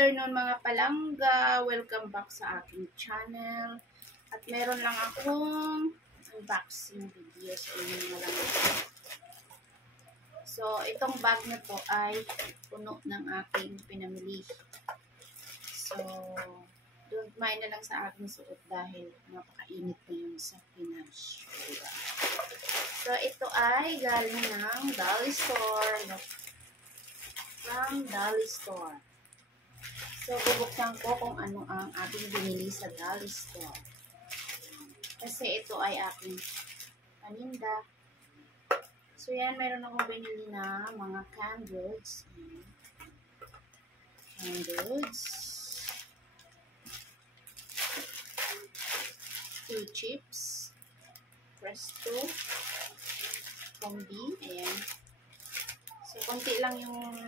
afternoon mga palangga, welcome back sa aking channel. At meron lang akong unboxing video sa inyo lang. So, itong bag na to ay puno ng aking pinamili. So, don't mind na lang sa aking suot dahil napakainit na yun sa Pinas. So, ito ay galing ng Dolly Store. From Dolly Store. So, bubuksan ko kung ano ang aking binili sa Dolly Store. Kasi ito ay aking paninda. So, yan, meron akong binili na mga candles. Candles. 2 chips. Presto. Combi. Ayan. So, konti lang yung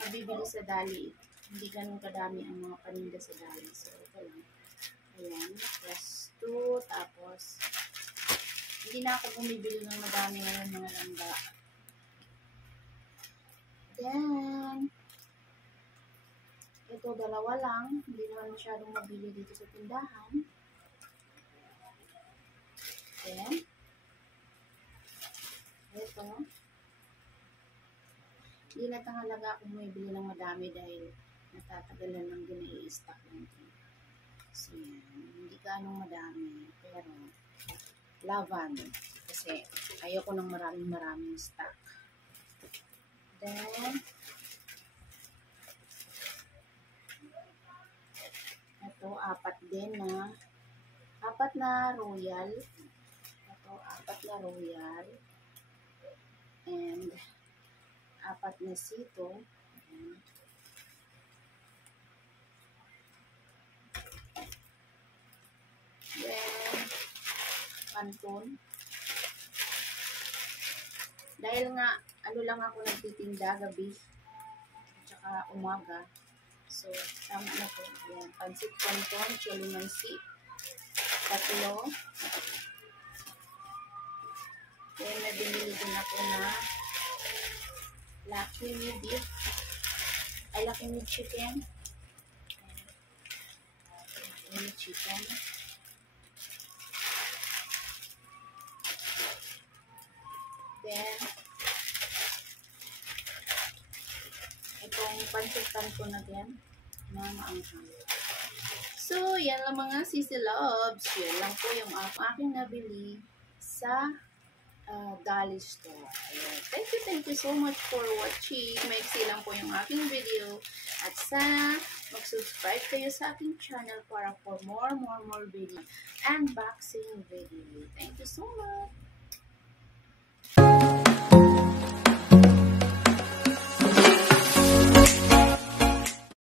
nabibili sa Dali. Hindi ganun kadami ang mga paninda sa Dali. So, ito lang. Ayan. Presto. Tapos, hindi na ako bumibili ng madami ngayon mga langga. Then, ito dalawa lang. Hindi naman masyadong mabili dito sa tindahan. Then, ito. Hindi na tangalaga ako bumibili ng madami dahil natatagalan lang din na i-stock lang din. So, yan. Hindi ganong madami. Pero, laban. Kasi, ayoko ng maraming stock. Then, ito, apat na royal. Ito, apat na royal. And, apat na sito. Ayan. Then, panton. Dahil nga, ano lang ako nagtitinda gabi. Tsaka umaga. So, tama na po. Ayan. Pansit panton, cholimansi. 3. Then, may binili din ako na Lucky Me beef. Ay, Lucky Me chicken. Lucky Me chicken. Then, itong pansitan ko na din na maanghang. So, yan lang mga sisi loves. Yan lang po yung aking nabili sa Dolly Store. Ayan. Thank you so much for watching. Maiksi lang po yung aking video. At sana mag-subscribe kayo sa aking channel para for more video unboxing video. Thank you so much.